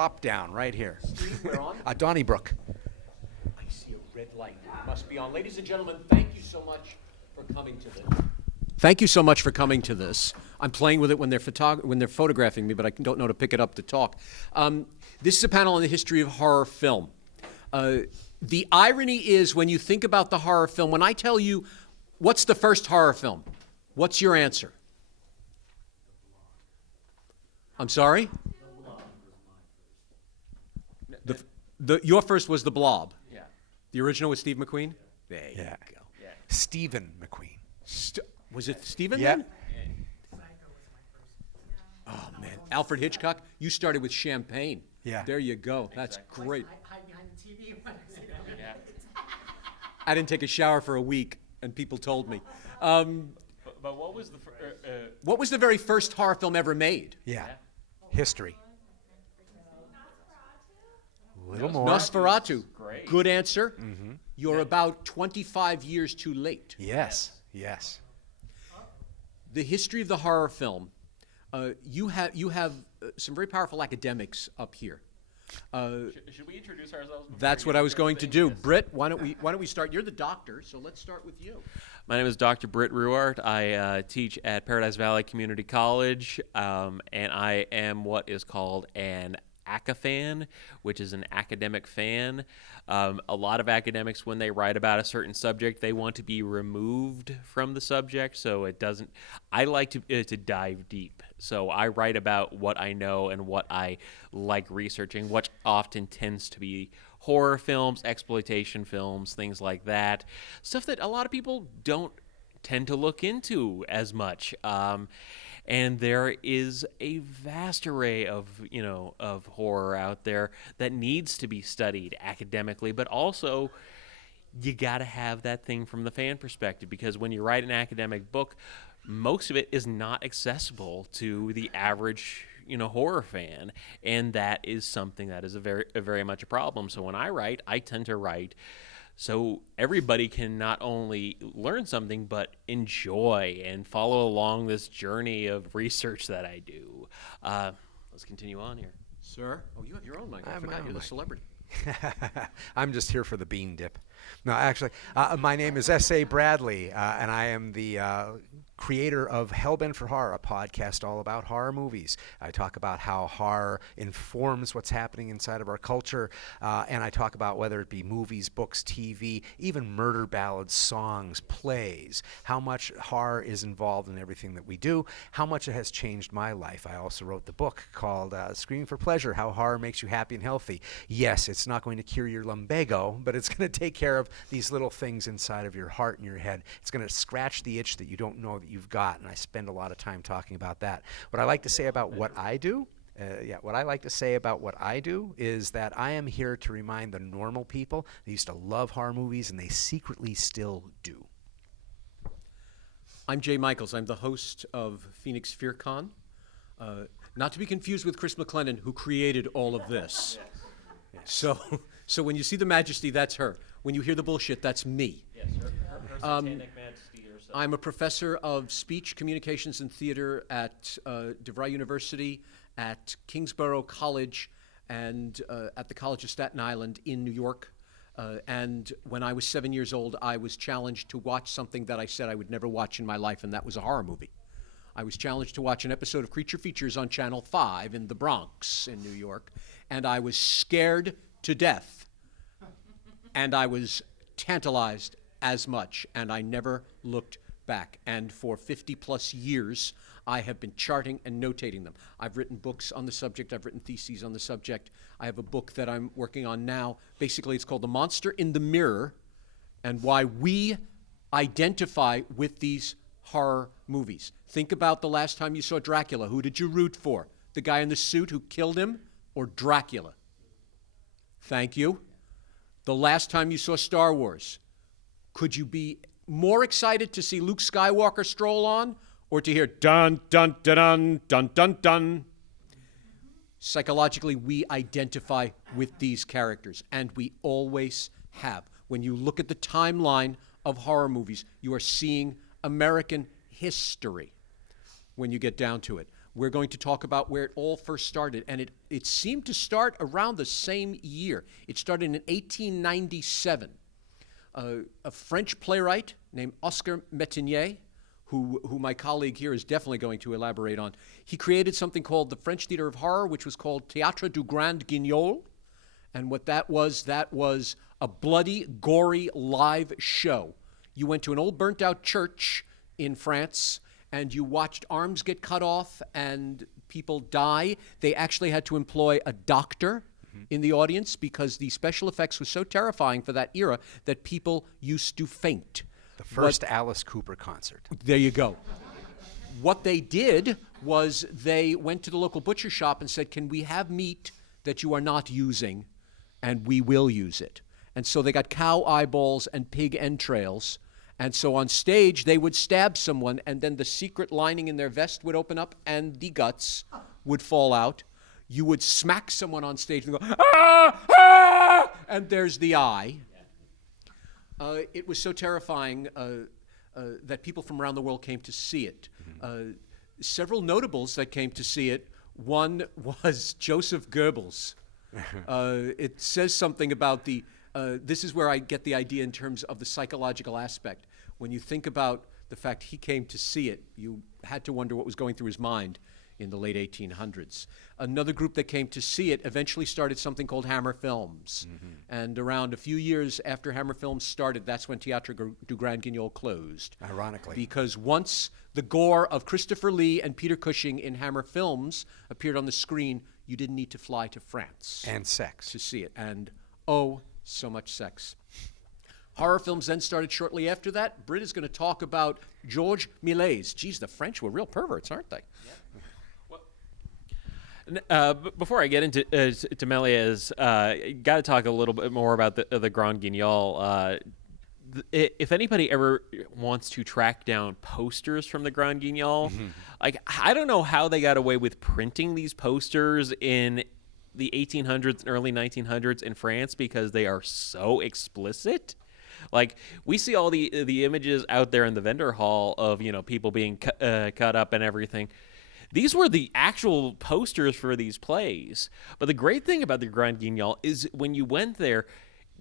pop down right here. Steve, we're on. Donnybrook. I see a red light. It must be on. Ladies and gentlemen, thank you so much for coming to this. Thank you so much for coming to this. I'm playing with it when they're photographing me, but I don't know to pick it up to talk. This is a panel on the history of horror film. The irony is when you think about the horror film, when I tell you what's the first horror film, what's your answer? I'm sorry? Your first was The Blob. Yeah. The original was Steve McQueen? There you go. Yeah. Stephen McQueen. Was it Stephen Yeah. then? Oh, man. Alfred Hitchcock? You started with Champagne. Yeah. There you go. That's great. I hide behind the TV when I see them. Yeah. I didn't take a shower for a week, and people told me. But what was the What was the very first horror film ever made? Yeah. History. A little more. Nosferatu. Great. Good answer. Mm-hmm. You're about 25 years too late. Yes. Yes. The history of the horror film. You have some very powerful academics up here. should we introduce ourselves? That's what I was going to do. Britt, why don't we start? You're the doctor, so let's start with you. My name is Dr. Britt Rhuart. I teach at Paradise Valley Community College, and I am what is called an ACA-fan, which is an academic fan. A lot of academics, when they write about a certain subject, they want to be removed from the subject, so it doesn't. I like to dive deep, so I write about what I know and what I like researching, which often tends to be horror films, exploitation films, things like that, stuff that a lot of people don't tend to look into as much. And there is a vast array of horror out there that needs to be studied academically, but also you got to have that thing from the fan perspective, because when you write an academic book, most of it is not accessible to the average horror fan, and that is something that is a very much a problem. So when I write, I tend to write so everybody can not only learn something, but enjoy and follow along this journey of research that I do. Let's continue on here. Sir? Oh, you have your own mic. I have forgot my you're own the mic. celebrity. I'm just here for the bean dip. No, actually, my name is S.A. Bradley, and I am the creator of Hellbent for Horror, a podcast all about horror movies. I talk about how horror informs what's happening inside of our culture, and I talk about whether it be movies, books, TV, even murder ballads, songs, plays, how much horror is involved in everything that we do, how much it has changed my life. I also wrote the book called Screaming for Pleasure, How Horror Makes You Happy and Healthy. Yes, it's not going to cure your lumbago, but it's going to take care of these little things inside of your heart and your head. It's going to scratch the itch that you don't know that you've got, and I spend a lot of time talking about that. What I like to say about what I do, is that I am here to remind the normal people that used to love horror movies, and they secretly still do. I'm Jay Michaels. I'm the host of Phoenix FearCON. Not to be confused with Chris McLennan, who created all of this. So when you see the majesty, that's her. When you hear the bullshit, that's me. Yes, her satanic majesty herself. I'm a professor of speech, communications, and theater at DeVry University, at Kingsborough College, and at the College of Staten Island in New York. And when I was 7 years old, I was challenged to watch something that I said I would never watch in my life, and that was a horror movie. I was challenged to watch an episode of Creature Features on Channel 5 in the Bronx in New York, and I was scared to death. And I was tantalized as much, and I never looked back. And for 50-plus years, I have been charting and notating them. I've written books on the subject. I've written theses on the subject. I have a book that I'm working on now. Basically, it's called The Monster in the Mirror, and why we identify with these horror movies. Think about the last time you saw Dracula. Who did you root for? The guy in the suit who killed him, or Dracula? Thank you. The last time you saw Star Wars, could you be more excited to see Luke Skywalker stroll on, or to hear dun, dun, dun, dun, dun, dun, dun? Psychologically, we identify with these characters, and we always have. When you look at the timeline of horror movies, you are seeing American history when you get down to it. we're going to talk about where it all first started. And it seemed to start around the same year. It started in 1897. A French playwright named Oscar Métainier, who my colleague here is definitely going to elaborate on, he created something called the French Theater of Horror, which was called Théâtre du Grand Guignol. And what that was a bloody, gory live show. You went to an old burnt-out church in France, and you watched arms get cut off and people die. They actually had to employ a doctor in the audience because the special effects were so terrifying for that era that people used to faint. The first Alice Cooper concert. There you go. What they did was they went to the local butcher shop and said, "Can we have meat that you are not using? And we will use it." And so they got cow eyeballs and pig entrails. And so on stage, they would stab someone, and then the secret lining in their vest would open up, and the guts would fall out. You would smack someone on stage and go, "Ah! Ah!" And there's the eye. It was so terrifying that people from around the world came to see it. Several notables that came to see it. One was Joseph Goebbels. It says something about this is where I get the idea in terms of the psychological aspect. When you think about the fact he came to see it, you had to wonder what was going through his mind in the late 1800s. Another group that came to see it eventually started something called Hammer Films. And around a few years after Hammer Films started, that's when Théâtre du Grand Guignol closed. Ironically. Because once the gore of Christopher Lee and Peter Cushing in Hammer Films appeared on the screen, you didn't need to fly to France. And sex. To see it. And oh, so much sex. Horror films then started shortly after that. Britt is going to talk about Georges Méliès. Geez, the French were real perverts, aren't they? Before I get into Méliès, got to talk a little bit more about the Grand Guignol. If anybody ever wants to track down posters from the Grand Guignol, like I don't know how they got away with printing these posters in the 1800s and early 1900s in France because they are so explicit. Like we see all the images out there in the vendor hall of people being cut up and everything. These were the actual posters for these plays. But the great thing about the Grand Guignol is when you went there,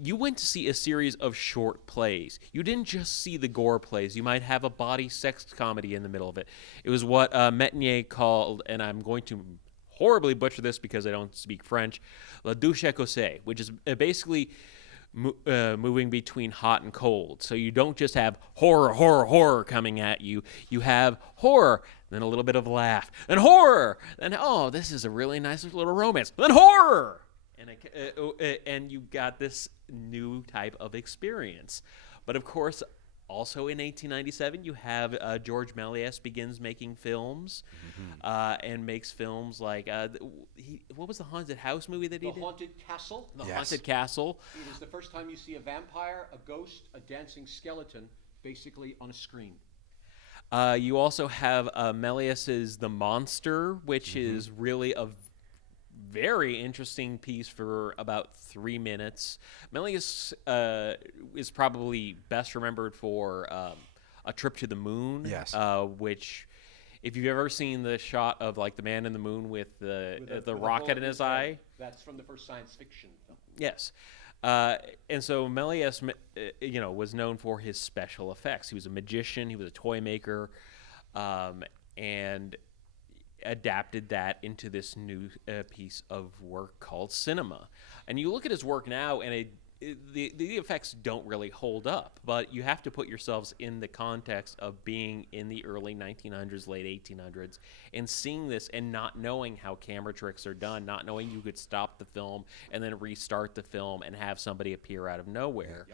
you went to see a series of short plays. You didn't just see the gore plays. You might have a body sex comedy in the middle of it. It was what Métainier called, and I'm going to horribly butcher this because I don't speak French, la douche écossaise, which is basically moving between hot and cold. So you don't just have horror, horror, horror coming at you. You have horror, then a little bit of laugh, then horror, then, oh, this is a really nice little romance, then horror. And you got this new type of experience. But of course, also in 1897, you have Georges Méliès begins making films and makes films like, what was the haunted house movie that he did? The Haunted Castle. The Haunted Castle. It is the first time you see a vampire, a ghost, a dancing skeleton, basically on a screen. You also have Méliès's The Monster, which is really a very interesting piece for about 3 minutes. Méliès is probably best remembered for A Trip to the Moon, Yes. Which, if you've ever seen the shot of like the man in the moon with the rocket in his eye, that's from the first science fiction film. yes. And so Méliès, was known for his special effects. He was a magician. He was a toy maker, and adapted that into this new piece of work called cinema. And you look at his work now, and the effects don't really hold up, but you have to put yourselves in the context of being in the early 1900s, late 1800s, and seeing this and not knowing how camera tricks are done, not knowing you could stop the film and then restart the film and have somebody appear out of nowhere.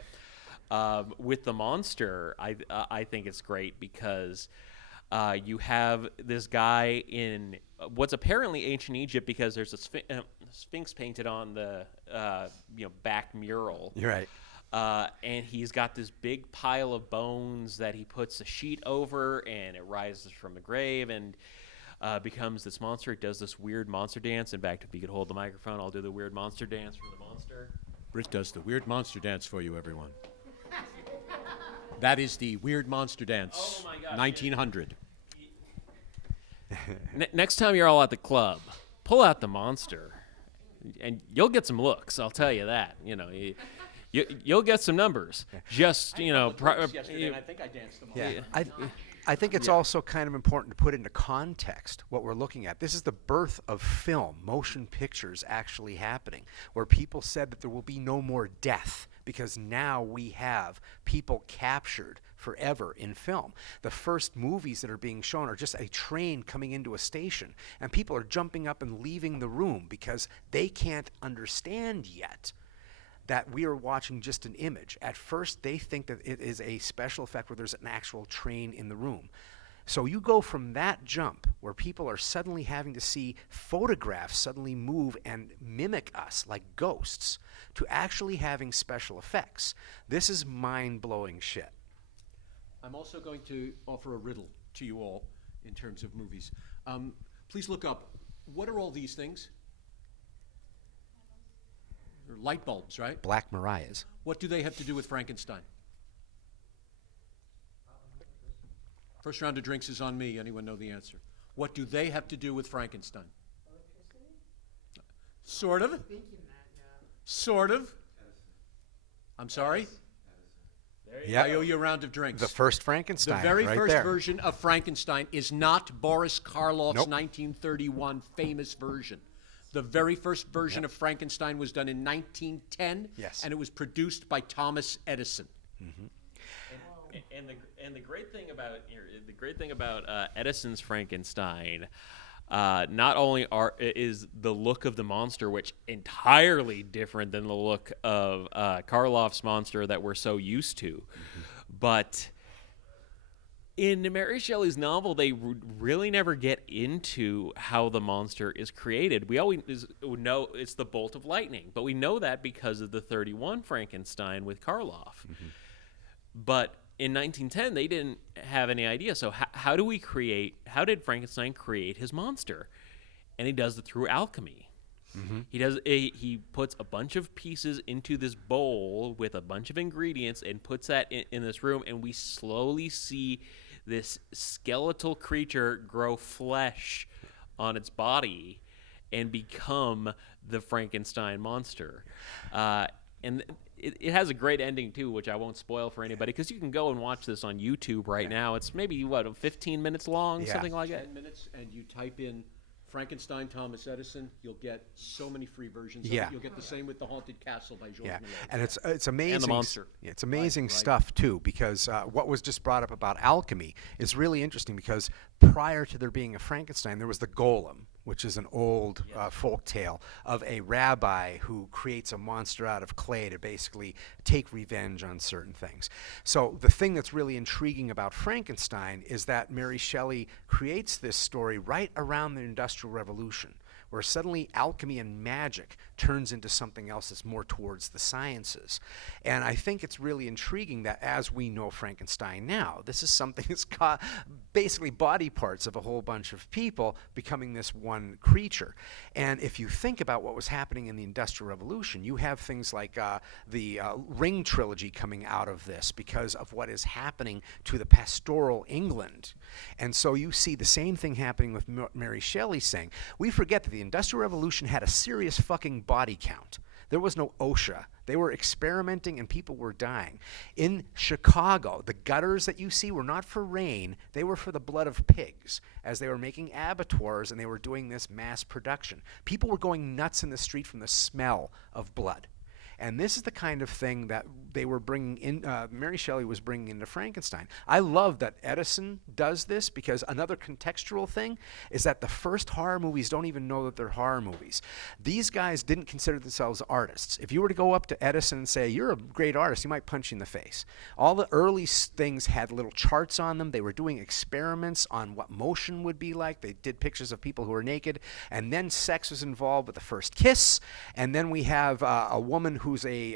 With The Monster, I think it's great because you have this guy in what's apparently ancient Egypt because there's a sphinx painted on the back mural. You're right. And he's got this big pile of bones that he puts a sheet over, and it rises from the grave and becomes this monster. It does this weird monster dance. In fact, if you could hold the microphone, I'll do the weird monster dance for the monster. Britt does the weird monster dance for you, everyone. That is the weird monster dance, Oh my gosh, 1900. Next time you're all at the club, pull out the monster, and you'll get some looks. I'll tell you that. You'll get some numbers. Just Yesterday, and I think I danced them all. Yeah. I think it's also kind of important to put into context what we're looking at. This is the birth of film, motion pictures actually happening, where people said that there will be no more death because now we have people captured forever in film. The first movies that are being shown are just a train coming into a station, and people are jumping up and leaving the room because they can't understand yet that we are watching just an image. At first, they think that it is a special effect where there's an actual train in the room. So you go from that jump where people are suddenly having to see photographs suddenly move and mimic us like ghosts to actually having special effects. This is mind-blowing shit. I'm also going to offer a riddle to you all in terms of movies. Please look up, what are all these things? They're light bulbs, right? Black Mariahs. What do they have to do with Frankenstein? First round of drinks is on me. Anyone know the answer? What do they have to do with Frankenstein? Sort of. Sort of. I'm sorry? Yep. I owe you a round of drinks. The first Frankenstein. The very right first there. version of Frankenstein is not Boris Karloff's Nope. 1931 famous version. The very first version of Frankenstein was done in 1910, Yes. and it was produced by Thomas Edison. And the great thing about Edison's Frankenstein, not only is the look of the monster, which entirely different than the look of Karloff's monster that we're so used to, but in Mary Shelley's novel, they really never get into how the monster is created. We always know it's the bolt of lightning, but we know that because of the 31 Frankenstein with Karloff. But in 1910, they didn't have any idea. So how did Frankenstein create his monster? And he does it through alchemy. He puts a bunch of pieces into this bowl with a bunch of ingredients and puts that in this room, and we slowly see this skeletal creature grow flesh on its body and become the Frankenstein monster. And it has a great ending, too, which I won't spoil for anybody, because you can go and watch this on YouTube right now. It's maybe, 15 minutes long, something like that? 10 minutes, and you type in Frankenstein, Thomas Edison, you'll get so many free versions of it. You'll get the same with The Haunted Castle by George Miller. And it's amazing. And the monster. It's amazing Right. stuff, too, because what was just brought up about alchemy is really interesting because prior to there being a Frankenstein, there was the Golem, which is an old folk tale of a rabbi who creates a monster out of clay to basically take revenge on certain things. So the thing that's really intriguing about Frankenstein is that Mary Shelley creates this story right around the Industrial Revolution, where suddenly alchemy and magic turns into something else that's more towards the sciences. And I think it's really intriguing that as we know Frankenstein now, this is something that's basically body parts of a whole bunch of people becoming this one creature. And if you think about what was happening in the Industrial Revolution, you have things like the Ring trilogy coming out of this because of what is happening to the pastoral England. And so you see the same thing happening with Mary Shelley saying, we forget that the Industrial Revolution had a serious fucking body count. There was no OSHA. They were experimenting and people were dying. In Chicago, the gutters that you see were not for rain. They were for the blood of pigs as they were making abattoirs and they were doing this mass production. People were going nuts in the street from the smell of blood. And this is the kind of thing that they were bringing in, Mary Shelley was bringing into Frankenstein. I love that Edison does this because another contextual thing is that the first horror movies don't even know that they're horror movies. These guys didn't consider themselves artists. If you were to go up to Edison and say, you're a great artist, he might punch you in the face. All the early things had little charts on them. They were doing experiments on what motion would be like. They did pictures of people who were naked. And then sex was involved with the first kiss. And then we have a woman who's an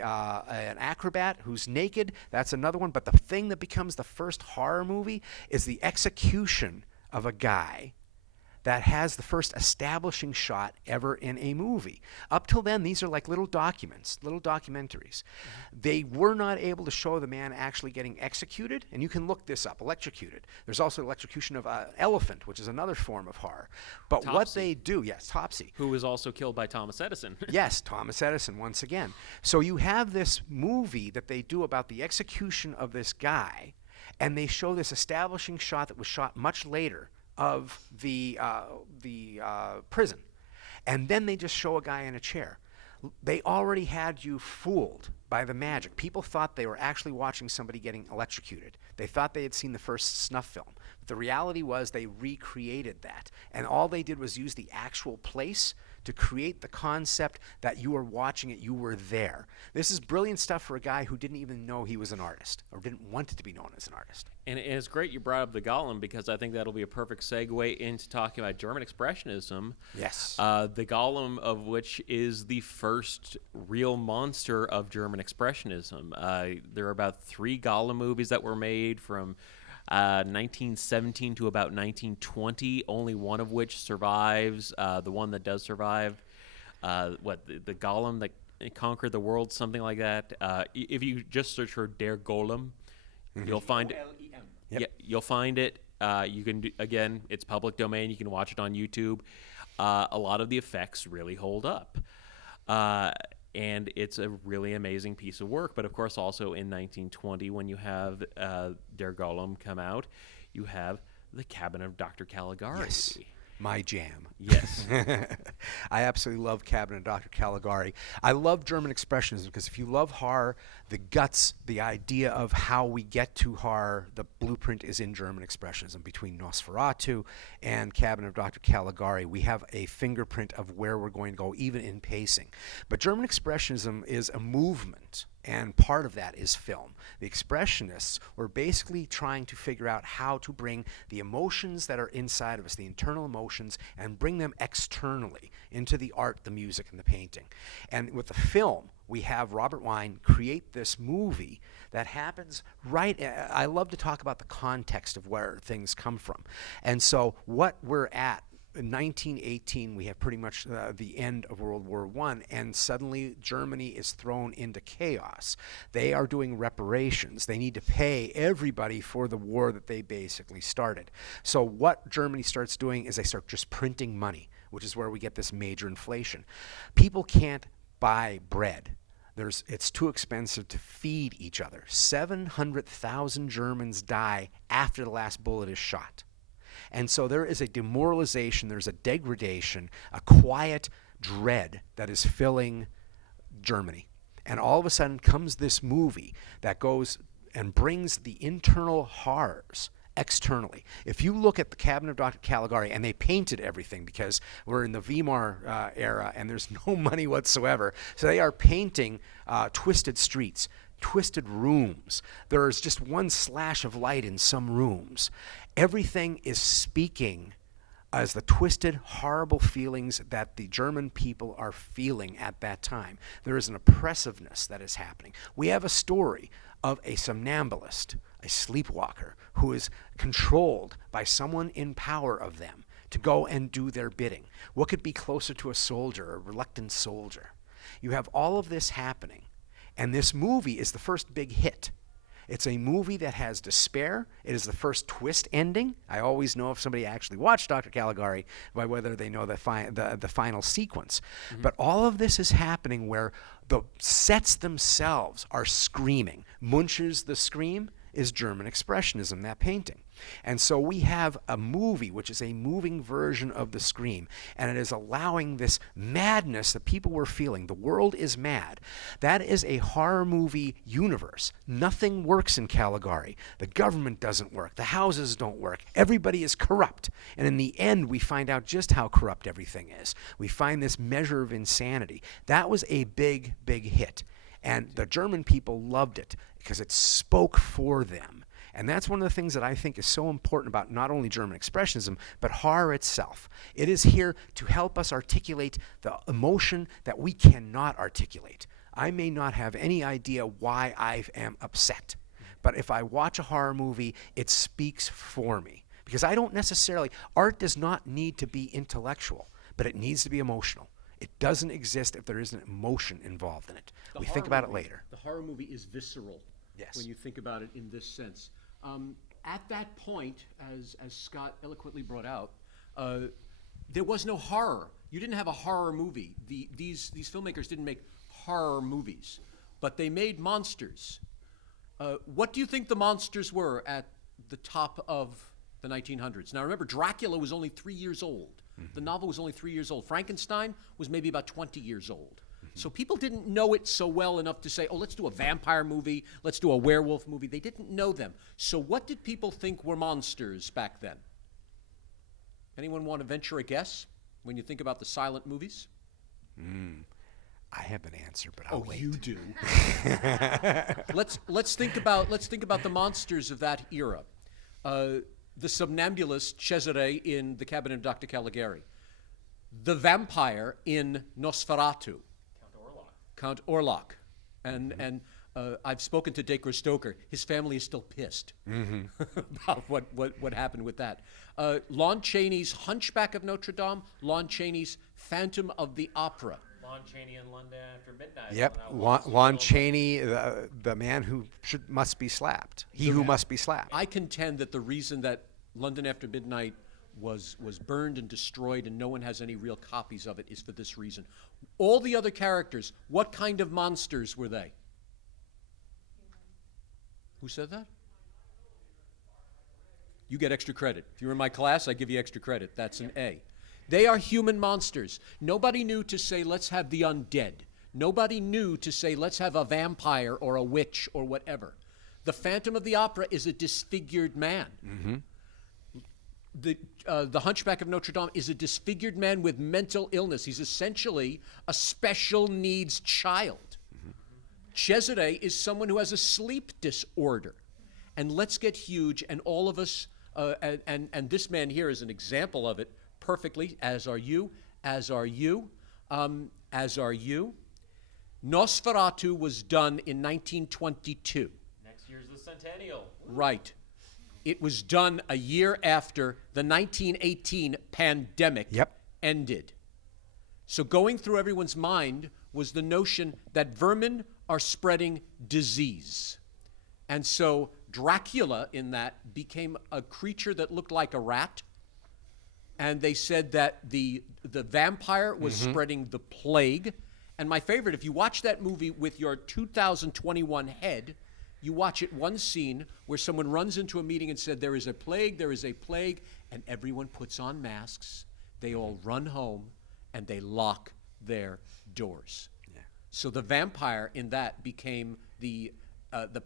acrobat who's naked. That's another one. But the thing that becomes the first horror movie is the execution of a guy that has the first establishing shot ever in a movie. Up till then, these are like little documents, little documentaries. They were not able to show the man actually getting executed, and you can look this up, electrocuted. There's also electrocution of an elephant, which is another form of horror. But what Topsy. they do, yes, Topsy. Who was also killed by Thomas Edison. Yes, Thomas Edison once again. So you have this movie that they do about the execution of this guy, and they show this establishing shot that was shot much later of the prison. And then they just show a guy in a chair. They already had you fooled by the magic. People thought they were actually watching somebody getting electrocuted. They thought they had seen the first snuff film. But the reality was they recreated that. And all they did was use the actual place to create the concept that you were watching it, you were there. This is brilliant stuff for a guy who didn't even know he was an artist or didn't want to be known as an artist. And it's great you brought up the Golem, because I think that'll be a perfect segue into talking about German Expressionism. Yes. The Golem, of which is the first real monster of German Expressionism. There are about 3 Golem movies that were made from 1917 to about 1920, only one of which survives. The one that does survive, the Golem that conquered the world, something like that. If you just search for Der Golem, you'll find it. Golem. Yep. Yeah, you'll find it. You can again, it's public domain. You can watch it on YouTube. A lot of the effects really hold up. And it's a really amazing piece of work. But of course, also in 1920, when you have Der Golem come out, you have The Cabin of Dr. Caligari. Yes. My jam. Yes. I absolutely love Cabin of Dr. Caligari. I love German Expressionism because if you love horror, the guts, the idea of how we get to horror, the blueprint is in German Expressionism. Between Nosferatu and Cabin of Dr. Caligari, we have a fingerprint of where we're going to go, even in pacing. But German Expressionism is a movement, and part of that is film. The Expressionists were basically trying to figure out how to bring the emotions that are inside of us, the internal emotions, and bring them externally into the art, the music, and the painting. And with the film, we have Robert Wine create this movie that happens right. I love to talk about the context of where things come from. And so what we're at, in 1918, we have pretty much the end of World War I, and suddenly Germany is thrown into chaos. They are doing reparations. They need to pay everybody for the war that they basically started. So what Germany starts doing is they start just printing money, which is where we get this major inflation. People can't buy bread. It's too expensive to feed each other. 700,000 Germans die after the last bullet is shot. And so there is a demoralization, there's a degradation, a quiet dread that is filling Germany. And all of a sudden comes this movie that goes and brings the internal horrors externally. If you look at the Cabin of Dr. Caligari, and they painted everything because we're in the Weimar era and there's no money whatsoever, so they are painting twisted streets, twisted rooms. There is just one slash of light in some rooms. Everything is speaking as the twisted, horrible feelings that the German people are feeling at that time. There is an oppressiveness that is happening. We have a story of a somnambulist, a sleepwalker, who is controlled by someone in power of them to go and do their bidding. What could be closer to a soldier, a reluctant soldier? You have all of this happening, and this movie is the first big hit. It's a movie that has despair. It is the first twist ending. I always know if somebody actually watched Dr. Caligari by whether they know the final sequence. Mm-hmm. But all of this is happening where the sets themselves are screaming. Muncher's The Scream is German Expressionism, that painting. And so we have a movie which is a moving version of The Scream, and it is allowing this madness that people were feeling. The world is mad. That is a horror movie universe. Nothing works in Caligari. The government doesn't work. The houses don't work. Everybody is corrupt. And in the end, we find out just how corrupt everything is. We find this measure of insanity. That was a big, big hit. And the German people loved it because it spoke for them. And that's one of the things that I think is so important about not only German Expressionism, but horror itself. It is here to help us articulate the emotion that we cannot articulate. I may not have any idea why I am upset, but if I watch a horror movie, it speaks for me. Because I don't necessarily, art does not need to be intellectual, but it needs to be emotional. It doesn't exist if there isn't emotion involved in it. We think about it later. The horror movie is visceral. Yes. When you think about it in this sense. At that point, as Scott eloquently brought out, there was no horror. You didn't have a horror movie. These filmmakers didn't make horror movies, but they made monsters. What do you think the monsters were at the top of the 1900s? Now remember, Dracula was only 3 years old. The novel was only 3 years old. Frankenstein was maybe about 20 years old. So people didn't know it so well enough to say, oh, let's do a vampire movie, let's do a werewolf movie. They didn't know them. So what did people think were monsters back then? Anyone want to venture a guess when you think about the silent movies? I have an answer, but I'll wait. You do. Let's think about the monsters of that era. The somnambulist Cesare in The Cabinet of Dr. Caligari. The vampire in Nosferatu. Count Orlok. And I've spoken to Dacre Stoker. His family is still pissed about what happened with that. Lon Chaney's Hunchback of Notre Dame, Lon Chaney's Phantom of the Opera. Lon Chaney in London After Midnight. Yep, Lon Chaney, the man who must be slapped. Who must be slapped. I contend that the reason that London After Midnight was burned and destroyed and no one has any real copies of it is for this reason. All the other characters, what kind of monsters were they? Who said that? You get extra credit. If you're in my class, I give you extra credit. That's an A. They are human monsters. Nobody knew to say, let's have the undead. Nobody knew to say, let's have a vampire or a witch or whatever. The Phantom of the Opera is a disfigured man. The Hunchback of Notre Dame is a disfigured man with mental illness. He's essentially a special needs child. Cesare is someone who has a sleep disorder. And let's get huge, and all of us, and this man here is an example of it perfectly, as are you, as are you, as are you. Nosferatu was done in 1922. Next year's the centennial. Right. It was done a year after the 1918 pandemic ended. So going through everyone's mind was the notion that vermin are spreading disease. And so Dracula in that became a creature that looked like a rat. And they said that the vampire was spreading the plague. And my favorite, if you watch that movie with your 2021 head, you watch it one scene where someone runs into a meeting and said, there is a plague, and everyone puts on masks. They all run home, and they lock their doors. Yeah. So the vampire in that became the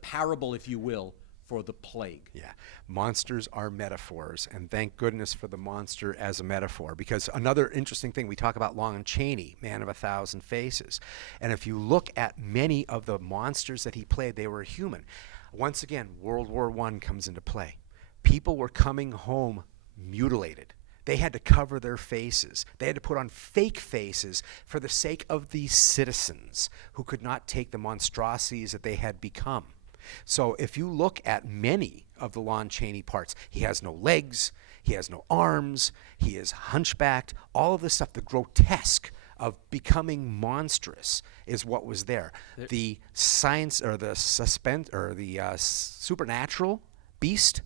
parable, if you will, for the plague. Yeah. Monsters are metaphors, and thank goodness for the monster as a metaphor, because another interesting thing, we talk about Lon Chaney, Man of a Thousand Faces, and if you look at many of the monsters that he played, they were human. Once again, World War I comes into play. People were coming home mutilated. They had to cover their faces. They had to put on fake faces for the sake of the citizens who could not take the monstrosities that they had become. So if you look at many of the Lon Chaney parts, he has no legs, he has no arms, he is hunchbacked, all of this stuff, the grotesque of becoming monstrous is what was there. The science or the suspense or the supernatural beast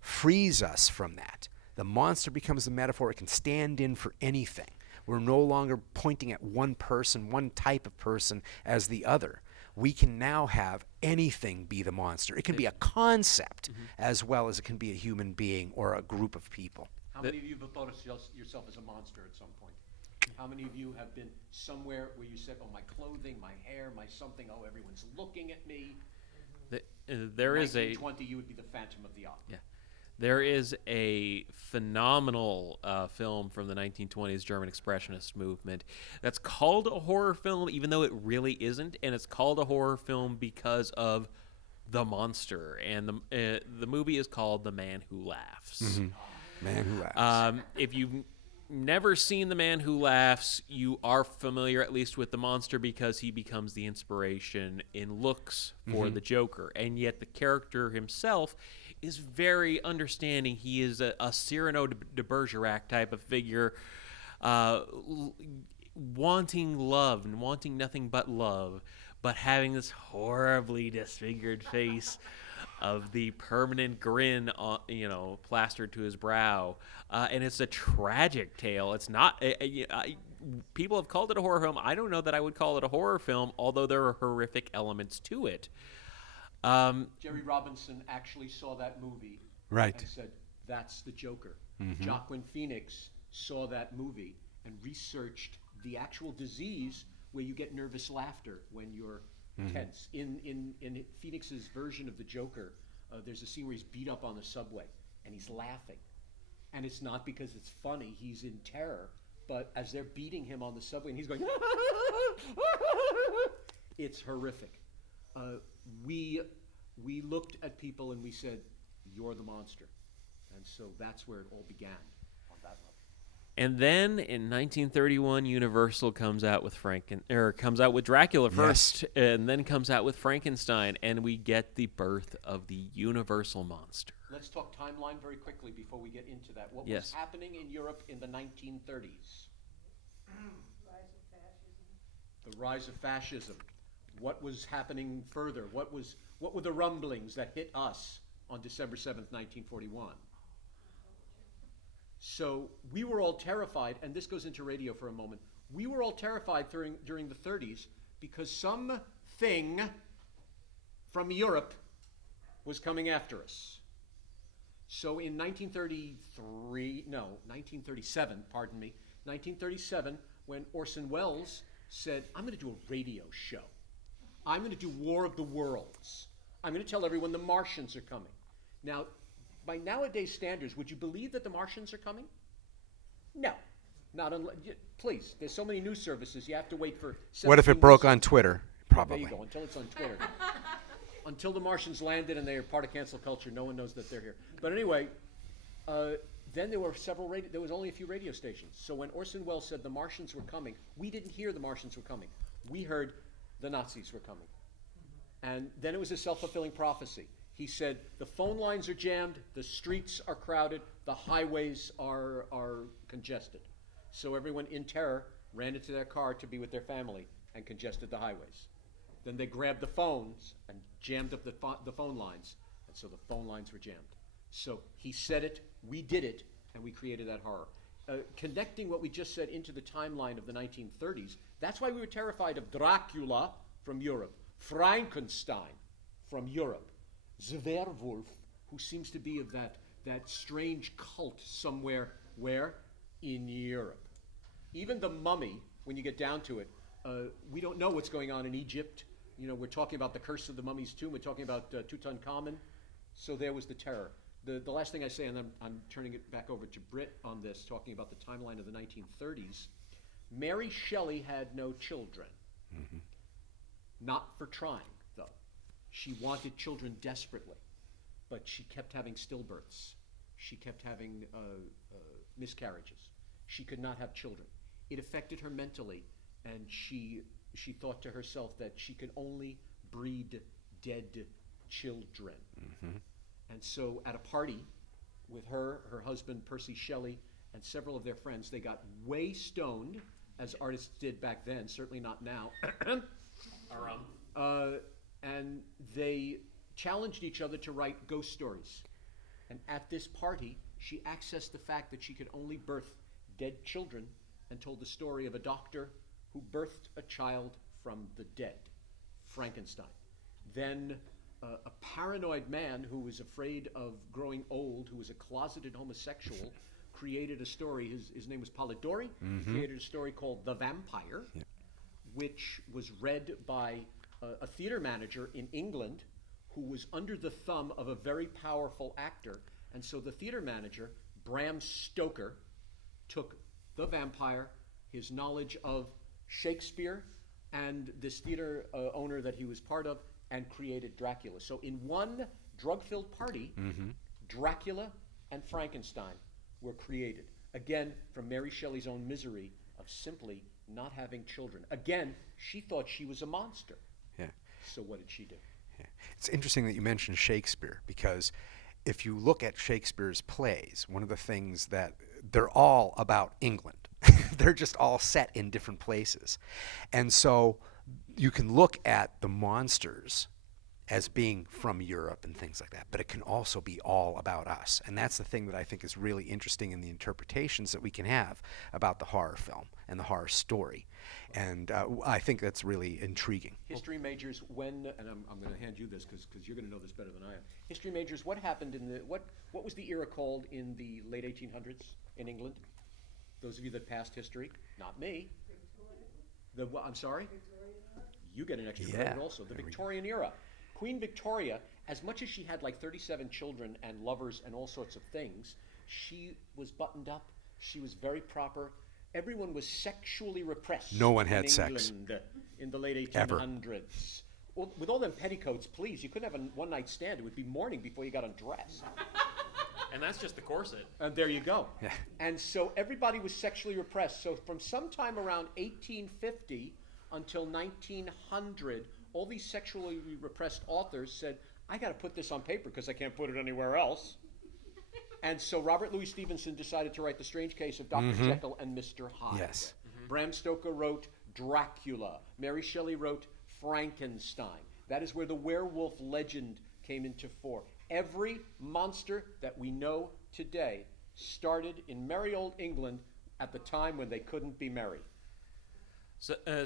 frees us from that. The monster becomes the metaphor. It can stand in for anything. We're no longer pointing at one person, one type of person as the other. We can now have anything be the monster. It can be a concept as well as it can be a human being or a group of people. How many of you have thought of yourself as a monster at some point? How many of you have been somewhere where you said, oh, my clothing, my hair, my something, oh, everyone's looking at me? There is a... 1920, you would be the Phantom of the Opera. Yeah. There is a phenomenal film from the 1920s German Expressionist movement that's called a horror film, even though it really isn't, and it's called a horror film because of the monster. And the movie is called The Man Who Laughs. Man Who Laughs. If you've never seen The Man Who Laughs, you are familiar at least with the monster because he becomes the inspiration in looks for the Joker. And yet the character himself is very understanding. He is a Cyrano de Bergerac type of figure, wanting love and wanting nothing but love, but having this horribly disfigured face of the permanent grin, plastered to his brow. And it's a tragic tale. It's not. People have called it a horror film. I don't know that I would call it a horror film, although there are horrific elements to it. Jerry Robinson actually saw that movie Right. and said, that's the Joker. Joaquin Phoenix saw that movie and researched the actual disease where you get nervous laughter when you're tense. In Phoenix's version of the Joker, there's a scene where he's beat up on the subway and he's laughing. And it's not because it's funny, he's in terror, but as they're beating him on the subway and he's going, it's horrific. We looked at people and we said, you're the monster. And so that's where it all began on that level. And then in 1931, Universal comes out with Dracula first, and then comes out with Frankenstein, and we get the birth of the Universal monster. Let's talk timeline very quickly before we get into that. What Yes. was happening in Europe in the 1930s? The rise of fascism. What was happening further? What were the rumblings that hit us on December 7th, 1941? So we were all terrified, and this goes into radio for a moment. We were all terrified during the 30s because something from Europe was coming after us. So in 1937, when Orson Welles said, I'm going to do a radio show. I'm going to do War of the Worlds. I'm going to tell everyone the Martians are coming. Now, by nowadays standards, would you believe that the Martians are coming? No. Not unless, please, there's so many news services, you have to wait for 17 What if it broke on Twitter? Probably. There you go, until it's on Twitter. Until the Martians landed and they are part of cancel culture, no one knows that they're here. But anyway, then there were there was only a few radio stations. So when Orson Welles said the Martians were coming, we didn't hear the Martians were coming. We heard the Nazis were coming. And then it was a self-fulfilling prophecy. He said, the phone lines are jammed, the streets are crowded, the highways are congested. So everyone in terror ran into their car to be with their family and congested the highways. Then they grabbed the phones and jammed up the phone lines, and so the phone lines were jammed. So he said it, we did it, and we created that horror. Connecting what we just said into the timeline of the 1930s, that's why we were terrified of Dracula from Europe, Frankenstein from Europe, Werewolf, who seems to be of that strange cult somewhere, where? In Europe. Even the Mummy, when you get down to it, we don't know what's going on in Egypt. You know, we're talking about the curse of the mummy's tomb. We're talking about Tutankhamun. So there was the terror. The last thing I say, and I'm turning it back over to Britt on this, talking about the timeline of the 1930s. Mary Shelley had no children. Not for trying, though. She wanted children desperately, but she kept having stillbirths. She kept having miscarriages. She could not have children. It affected her mentally, and she thought to herself that she could only breed dead children. And so at a party with her husband Percy Shelley, and several of their friends, they got way stoned, as artists did back then, certainly not now. And they challenged each other to write ghost stories. And at this party, she accessed the fact that she could only birth dead children and told the story of a doctor who birthed a child from the dead, Frankenstein. Then a paranoid man who was afraid of growing old, who was a closeted homosexual, created a story. His name was Polidori. He created a story called The Vampire, which was read by a theater manager in England who was under the thumb of a very powerful actor. And so the theater manager, Bram Stoker, took The Vampire, his knowledge of Shakespeare, and this theater owner that he was part of, and created Dracula. So in one drug-filled party, Dracula and Frankenstein were created. Again, from Mary Shelley's own misery of simply not having children. Again, she thought she was a monster. Yeah. So what did she do? It's interesting that you mentioned Shakespeare, because if you look at Shakespeare's plays, one of the things that they're all about England. They're just all set in different places. And so you can look at the monsters as being from Europe and things like that, but it can also be all about us. And that's the thing that I think is really interesting in the interpretations that we can have about the horror film and the horror story. And I think that's really intriguing. History majors, when, and I'm going to hand you this because you're going to know this better than I am. History majors, what happened in the, what was the era called in the late 1800s in England? Those of you that passed history, not me. I'm sorry? You get an extra credit also. The Victorian era. Queen Victoria, as much as she had like 37 children and lovers and all sorts of things, she was buttoned up. She was very proper. Everyone was sexually repressed. No one had in sex. England in the late 1800s. Ever. Well, with all them petticoats, please, you couldn't have a one-night stand. It would be morning before you got undressed. And that's just the corset. And there you go. Yeah. And so everybody was sexually repressed. So from sometime around 1850 until 1900, all these sexually repressed authors said, I got to put this on paper because I can't put it anywhere else. And so Robert Louis Stevenson decided to write The Strange Case of Dr. Jekyll and Mr. Hyde. Yes. Bram Stoker wrote Dracula. Mary Shelley wrote Frankenstein. That is where the werewolf legend came into fore. Every monster that we know today started in merry old England at the time when they couldn't be merry.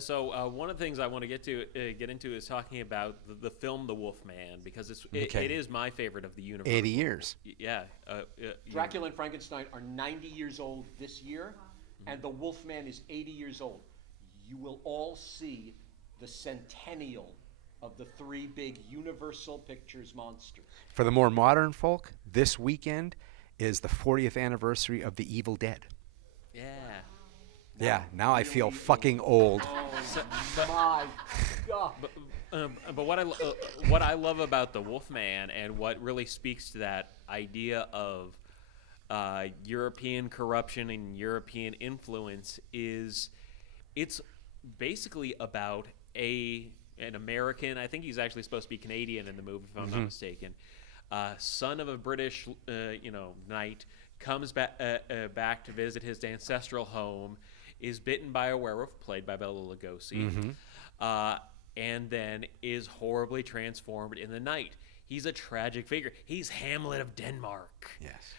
So one of the things I want to get into is talking about the film The Wolfman, because it is my favorite of the universe. 80 years. Yeah. Dracula and Frankenstein are 90 years old this year, and the Wolfman is 80 years old. You will all see the centennial of the three big Universal Pictures monsters. For the more modern folk, this weekend is the 40th anniversary of The Evil Dead. Yeah. Yeah, now I feel fucking old. My God. But what I love about the Wolfman, and what really speaks to that idea of European corruption and European influence, is it's basically about an American, I think he's actually supposed to be Canadian in the movie, if I'm not mistaken, son of a British knight, comes back to visit his ancestral home, is bitten by a werewolf, played by Bela Lugosi, and then is horribly transformed in the night. He's a tragic figure. He's Hamlet of Denmark. Yes.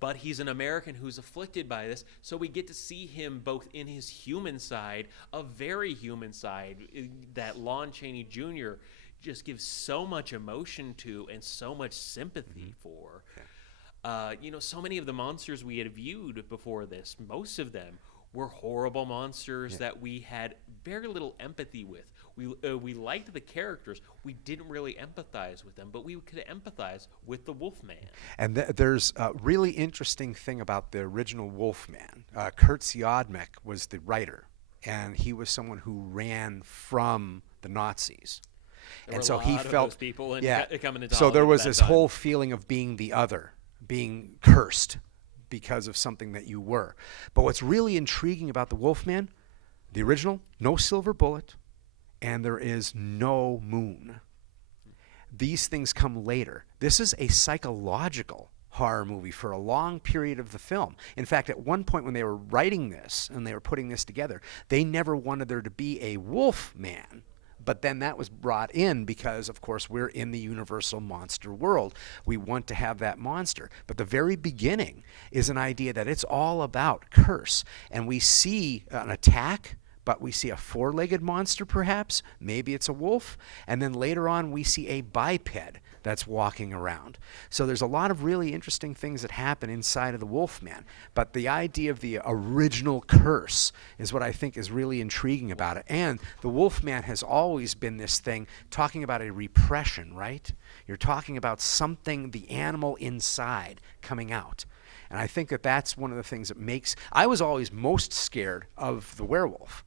But he's an American who's afflicted by this, so we get to see him both in his human side, a very human side, that Lon Chaney Jr. just gives so much emotion to and so much sympathy for. So many of the monsters we had viewed before this, most of them were horrible monsters that we had very little empathy with. We liked the characters. We didn't really empathize with them, but we could empathize with the Wolfman. And there's a really interesting thing about the original Wolfman. Kurt Siodmak was the writer, and he was someone who ran from the Nazis. There So were a he lot of felt, those people coming into so there Hollywood was at that this time. whole feeling of being the other, being cursed because of something that you were. But what's really intriguing about the Wolfman, the original, no silver bullet, and there is no moon. These things come later. This is a psychological horror movie for a long period of the film. In fact, at one point when they were writing this and they were putting this together, they never wanted there to be a wolf man. But then that was brought in because, of course, we're in the Universal monster world. We want to have that monster. But the very beginning is an idea that it's all about curse. And we see an attack, but we see a four-legged monster perhaps. Maybe it's a wolf. And then later on we see a biped that's walking around. So there's a lot of really interesting things that happen inside of the Wolfman. But the idea of the original curse is what I think is really intriguing about it. And the Wolfman has always been this thing talking about a repression, right? You're talking about something, the animal inside coming out. And I think that that's one of the things that makes... I was always most scared of the werewolf.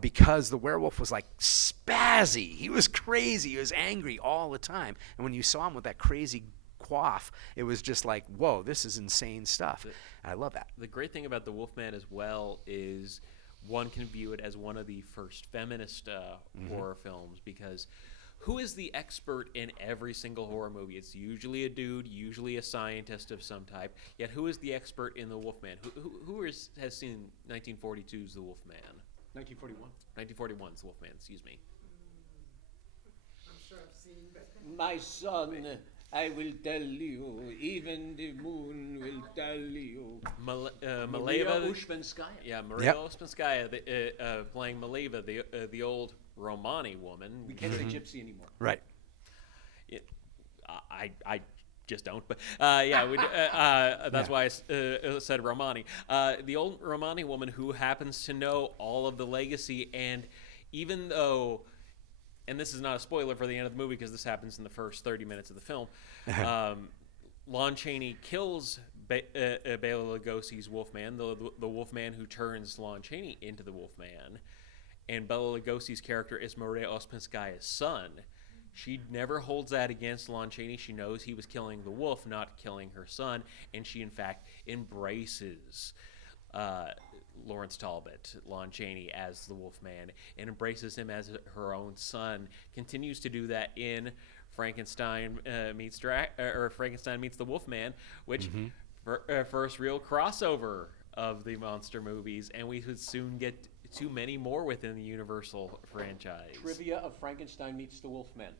Because the werewolf was like spazzy. He was crazy. He was angry all the time. And when you saw him with that crazy quaff, it was just like, whoa, this is insane stuff. I love that. The great thing about the Wolfman as well is one can view it as one of the first feminist horror films, because who is the expert in every single horror movie? It's usually a dude, usually a scientist of some type. Yet who is the expert in the Wolfman? Has seen 1942's The Wolfman? 1941. 1941's The Wolfman, excuse me. I'm sure I've seen, but My son, I will tell you, even the moon will tell you. Maria Maleva. Ushvenskaya. Yeah, Maria Ospinskaya playing Maleva, the old Romani woman. We can't say gypsy anymore. Right. I just don't, but that's why I said Romani. The old Romani woman who happens to know all of the legacy, and even though, and this is not a spoiler for the end of the movie because this happens in the first 30 minutes of the film, Lon Chaney kills Bela Lugosi's Wolfman, the Wolfman who turns Lon Chaney into the Wolfman, and Bela Lugosi's character is Maria Ospinskaya's son. She never holds that against Lon Chaney. She knows he was killing the wolf, not killing her son, and she, in fact, embraces Lawrence Talbot, Lon Chaney, as the Wolfman, and embraces him as her own son. Continues to do that in Frankenstein meets Frankenstein meets the Wolfman, which first real crossover of the monster movies, and we would soon get too many more within the Universal franchise. Trivia of Frankenstein meets the Wolfman.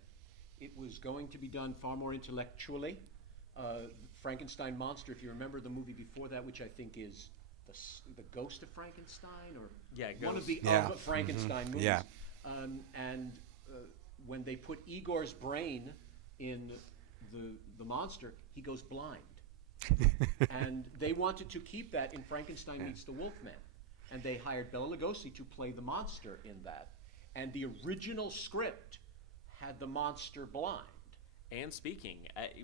It was going to be done far more intellectually. Frankenstein Monster, if you remember the movie before that, which I think is the Ghost of Frankenstein, or one of the other Frankenstein movies. Yeah. When they put Igor's brain in the monster, he goes blind. And they wanted to keep that in Frankenstein meets the Wolfman. And they hired Bela Lugosi to play the monster in that. And the original script had the monster blind. And speaking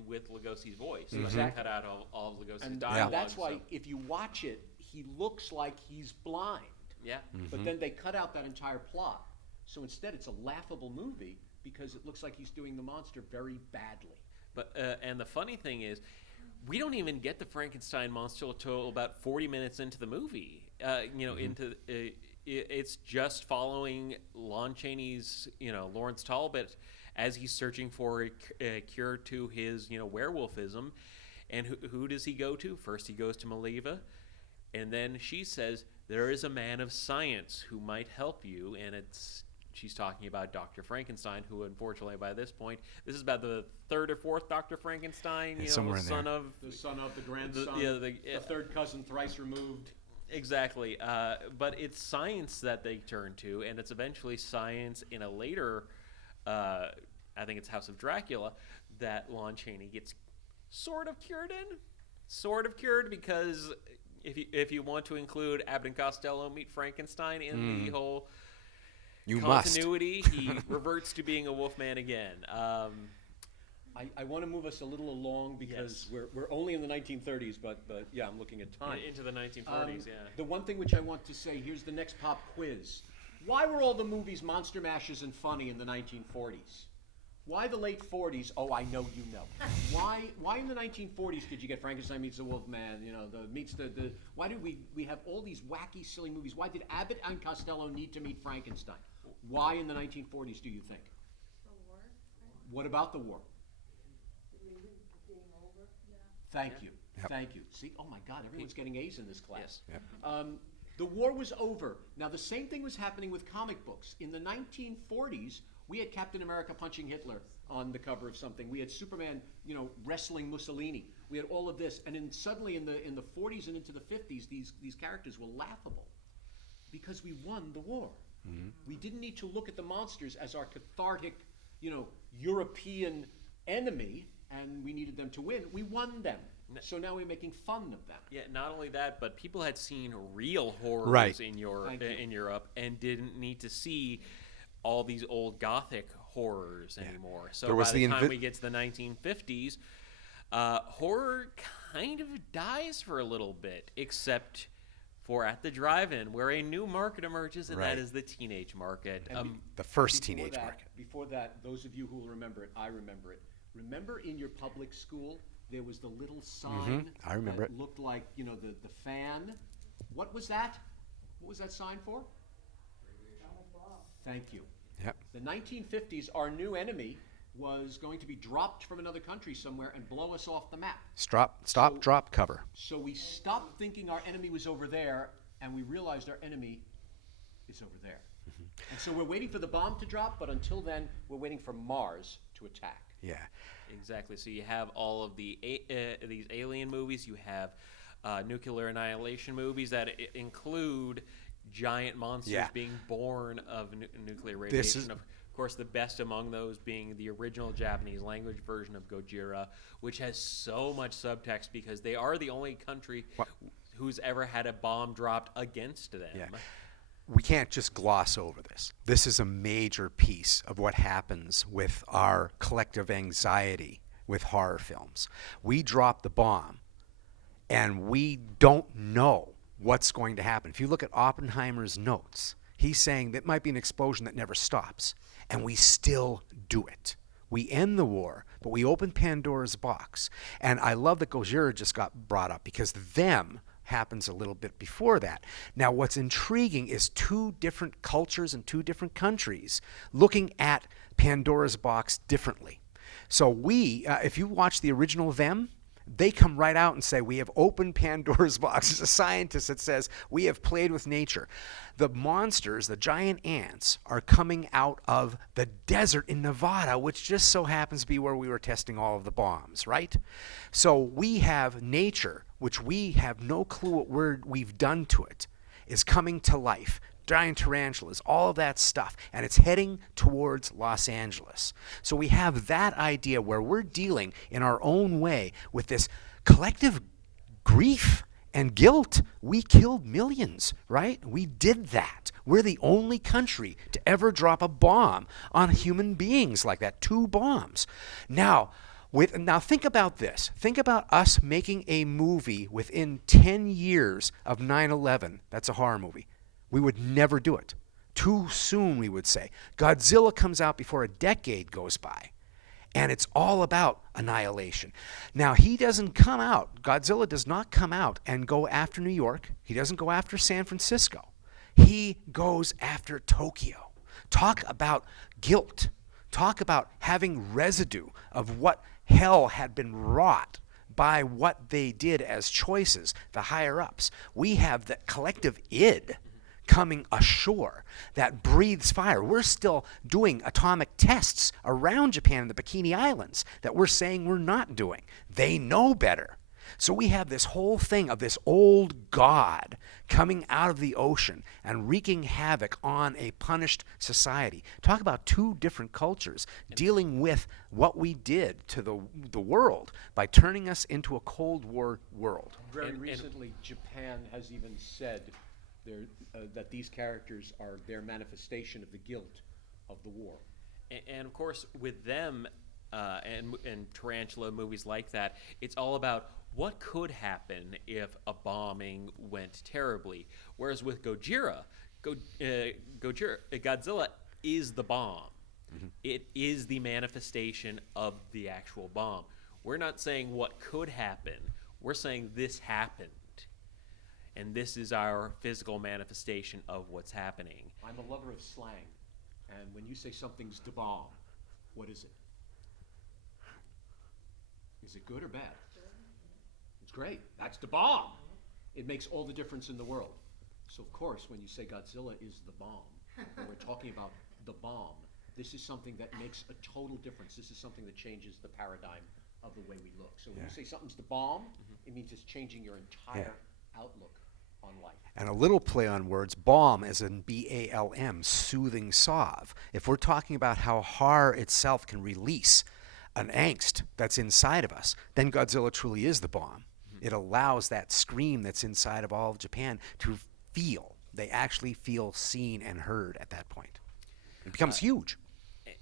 with Lugosi's voice. Exactly. Cut out all of Lugosi's And dialogue. that's why, if you watch it, he looks like he's blind. Yeah. But then they cut out that entire plot. So instead, it's a laughable movie because it looks like he's doing the monster very badly. But and the funny thing is, we don't even get the Frankenstein monster until about 40 minutes into the movie. It's just following Lon Chaney's, Lawrence Talbot as he's searching for a cure to his, werewolfism. And who does he go to? First, he goes to Maleva, and then she says, "There is a man of science who might help you," and she's talking about Dr. Frankenstein, who unfortunately by this point, this is about the third or fourth Dr. Frankenstein, somewhere in son there. of The son of the grandson, the third cousin thrice removed. Exactly, but it's science that they turn to, and it's eventually science in a later, I think it's House of Dracula, that Lon Chaney gets sort of cured because if you want to include Abbott and Costello meet Frankenstein in the whole continuity, he reverts to being a Wolfman again. I want to move us a little along because we're only in the 1930s, but yeah, I'm looking at time. Into the 1940s, yeah. The one thing which I want to say, here's the next pop quiz. Why were all the movies Monster Mashers and funny in the 1940s? Why the late 40s? Oh, I know you know. Why in the 1940s did you get Frankenstein meets the Wolfman? Why did we have all these wacky, silly movies? Why did Abbott and Costello need to meet Frankenstein? Why in the 1940s do you think? the war, right? What about the war? Being over. Yeah. Thank you. Yep. Thank you. See, oh my God, everyone's getting A's in this class. Yep. The war was over. Now, the same thing was happening with comic books. In the 1940s, we had Captain America punching Hitler on the cover of something. We had Superman, wrestling Mussolini. We had all of this, and then suddenly in the 40s and into the 50s, these characters were laughable because we won the war. Mm-hmm. We didn't need to look at the monsters as our cathartic, European enemy, and we needed them to win. We won them. So now we're making fun of them. Yeah, not only that, but people had seen real horrors in Europe and didn't need to see all these old Gothic horrors anymore. So by the time we get to the 1950s, horror kind of dies for a little bit, except for at the drive-in, where a new market emerges, and that is the teenage market. The first teenage market. Before that, those of you who will remember it, I remember it. Remember in your public school, there was the little sign I remember that looked like, the fan. What was that? What was that sign for? Thank you. Yep. The 1950s, our new enemy was going to be dropped from another country somewhere and blow us off the map. Stop, So- drop, cover. So we stopped thinking our enemy was over there, and we realized our enemy is over there. And so we're waiting for the bomb to drop, but until then, we're waiting for Mars to attack. Yeah. Exactly. So you have all of these alien movies. You have nuclear annihilation movies that include giant monsters Yeah. being born of nuclear This radiation. is- Of course, the best among those being the original Japanese language version of Gojira, which has so much subtext because they are the only country who's ever had a bomb dropped against them. Yeah. We can't just gloss over this. This is a major piece of what happens with our collective anxiety with horror films. We drop the bomb, and we don't know what's going to happen. If you look at Oppenheimer's notes, he's saying that might be an explosion that never stops, and we still do it. We end the war, but we open Pandora's box. And I love that Gojira just got brought up because them happens a little bit before that. Now, what's intriguing is two different cultures and two different countries looking at Pandora's box differently. So we, if you watch the original Them, they come right out and say, we have opened Pandora's box. There's a scientist that says, we have played with nature. The monsters, the giant ants, are coming out of the desert in Nevada, which just so happens to be where we were testing all of the bombs, right? So we have nature, which we have no clue what we've done to it, is coming to life. Giant tarantulas, all of that stuff, and it's heading towards Los Angeles. So we have that idea where we're dealing in our own way with this collective grief and guilt. We killed millions, right? We did that. We're the only country to ever drop a bomb on human beings like that, 2 bombs. Now think about this. Think about us making a movie within 10 years of 9/11. That's a horror movie. We would never do it. Too soon, we would say. Godzilla comes out before a decade goes by, and it's all about annihilation. Now, he doesn't come out, Godzilla does not come out and go after New York. He doesn't go after San Francisco. He goes after Tokyo. Talk about guilt. Talk about having residue of what hell had been wrought by what they did as choices, the higher-ups. We have the collective id coming ashore that breathes fire. We're still doing atomic tests around Japan and the Bikini Islands that we're saying we're not doing. They know better. So we have this whole thing of this old god coming out of the ocean and wreaking havoc on a punished society. Talk about 2 different cultures dealing with what we did to the world by turning us into a Cold War world. Very recently, Japan has even said that these characters are their manifestation of the guilt of the war. And of course, with them and tarantula movies like that, it's all about what could happen if a bombing went terribly. Whereas with Godzilla is the bomb. Mm-hmm. It is the manifestation of the actual bomb. We're not saying what could happen. We're saying this happened. And this is our physical manifestation of what's happening. I'm a lover of slang, and when you say something's da bomb, what is it? Is it good or bad? It's great. That's da bomb. It makes all the difference in the world. So of course, when you say Godzilla is the bomb, and we're talking about the bomb, this is something that makes a total difference. This is something that changes the paradigm of the way we look. So when you say something's the bomb, it means it's changing your entire outlook on life. And a little play on words, balm as in B-A-L-M, soothing salve. If we're talking about how horror itself can release an angst that's inside of us, then Godzilla truly is the bomb. Mm-hmm. It allows that scream that's inside of all of Japan to feel. They actually feel seen and heard at that point. It becomes huge.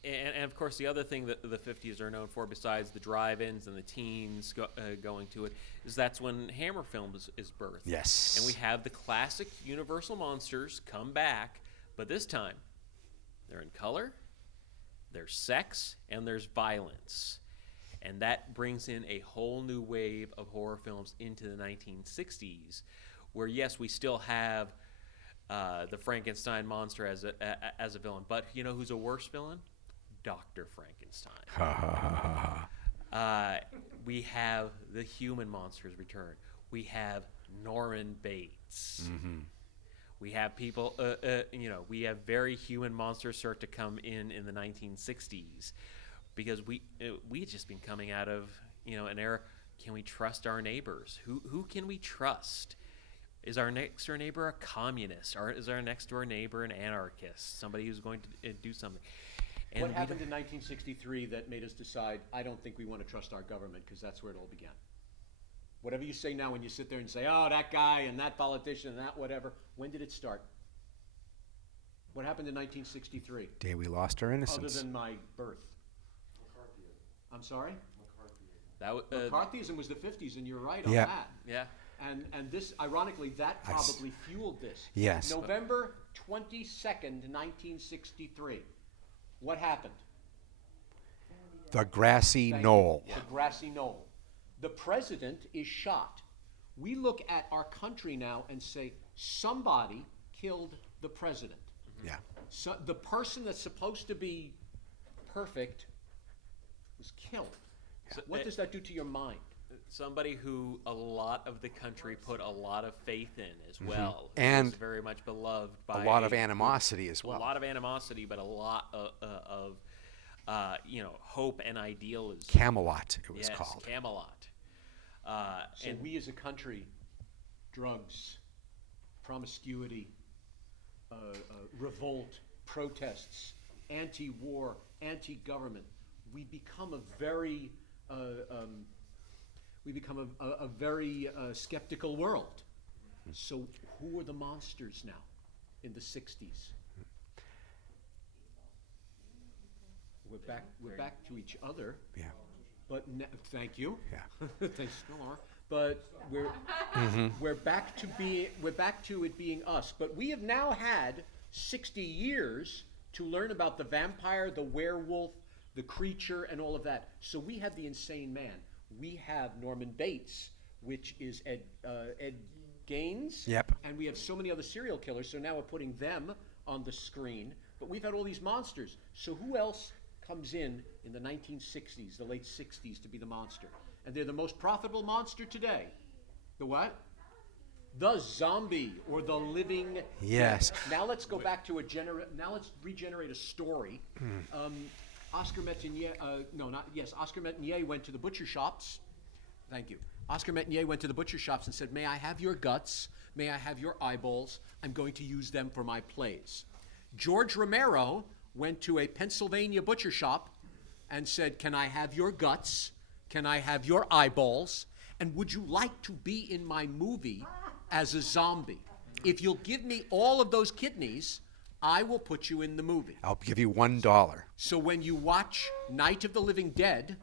And of course, the other thing that the 50s are known for, besides the drive-ins and the teens going to it, is that's when Hammer Film is birthed. Yes. And we have the classic Universal monsters come back, but this time they're in color, there's sex, and there's violence. And that brings in a whole new wave of horror films into the 1960s, where, yes, we still have the Frankenstein monster as a villain. But you know who's a worse villain? Dr. Frankenstein. Ha ha ha ha. We have the human monsters return. We have Norman Bates. Mm-hmm. We have people, we have very human monsters start to come in the 1960s because we had just been coming out of, an era. Can we trust our neighbors? Who can we trust? Is our next door neighbor a communist? Or is our next door neighbor an anarchist? Somebody who's going to do something? And What happened in 1963 that made us decide, I don't think we want to trust our government, because that's where it all began? Whatever you say now when you sit there and say, oh, that guy and that politician and that whatever, when did it start? What happened in 1963? Day we lost our innocence. Other than my birth. I'm sorry? that McCarthyism was the 50s, and you're right on Yeah. that. yeah. And this, ironically, that I s- probably fueled this. Yes. November 22nd, 1963. What happened? The grassy Thank knoll. you. The grassy knoll. The president is shot. We look at our country now and say, somebody killed the president. Yeah. So the person that's supposed to be perfect was killed. So, What does that do to your mind? Somebody who a lot of the country put a lot of faith in as well. who And was very much beloved by A lot of animosity as a well. lot of animosity, but a lot of hope and idealism. Camelot, it was Yes, called. Camelot. So we as a country, drugs, promiscuity, revolt, protests, anti-war, anti-government, we become a very skeptical world. So who are the monsters now in the 60s? We're back to each other. Yeah. But thank you. Yeah. Thanks, Laura. But we're back to it being us. But we have now had 60 years to learn about the vampire, the werewolf, the creature, and all of that. So we have the insane man. We have Norman Bates, which is Ed Gaines. Yep. And we have so many other serial killers. So now we're putting them on the screen. But we've had all these monsters. So who else comes in the 1960s, the late 60s, to be the monster? And they're the most profitable monster today. The what? The zombie, or the living. Yes. Now let's go back to now let's regenerate a story. Oscar Metenier, Oscar Metenier went to the butcher shops. Thank you. Oscar Metenier went to the butcher shops and said, may I have your guts? May I have your eyeballs? I'm going to use them for my plays. George Romero went to a Pennsylvania butcher shop and said, can I have your guts? Can I have your eyeballs? And would you like to be in my movie as a zombie? If you'll give me all of those kidneys, I will put you in the movie. I'll give you $1. So when you watch Night of the Living Dead,